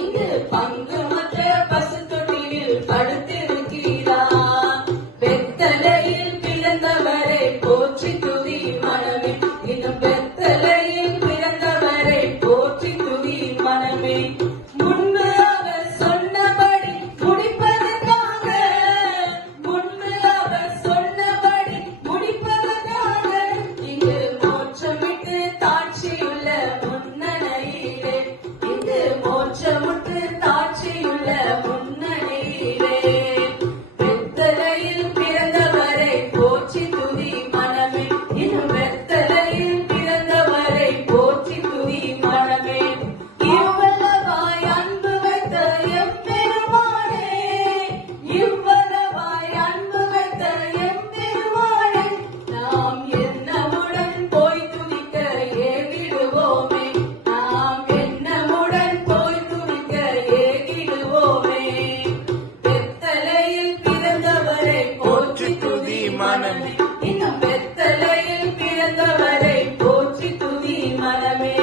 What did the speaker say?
இங்கு பங்குமற்ற பசு தொட்டியில் படுத்திருக்கிறார். பெத்தலையில் பிறந்தவரை போற்றி துதி மனமே. இன்னும் பெத்தலையில் பிறந்தவரை போற்றி துதி மனமே. முன்பு அவர் சொன்னபடி முடிப்பதற்காக, முன்பு அவர் சொன்னபடி முடிப்பதற்காக இங்கு மோட்சமிட்டு தாட்சியுள்ள முன்னணியிலே, இங்கு மோட்சமுட்டு தாட்சியுள்ள முன்னணியிலே. வெத்தலையில் பிறந்தவரை போற்றி துதி மனமே. இன்னும் வெத்தலையில் பிறந்தவரை போற்றி துதி மனமே. இவ்வளவாய் அன்பு வைத்த எம்பெருமானே, இவ்வளவாய் அன்பு வைத்த எம்பெருமானே, நாம் எண்ணமுடன் போய் துதிக்க ஏகிடுவோமே. நாம் எண்ணமுடன் போய் துதிக்க ஏகிடுவோமே. வெத்தலையில் பிறந்தவரை போற்றி துதி மனமே. இன்னும் வெத்தலையில் பிறந்தவரை போற்றி துதி மனமே.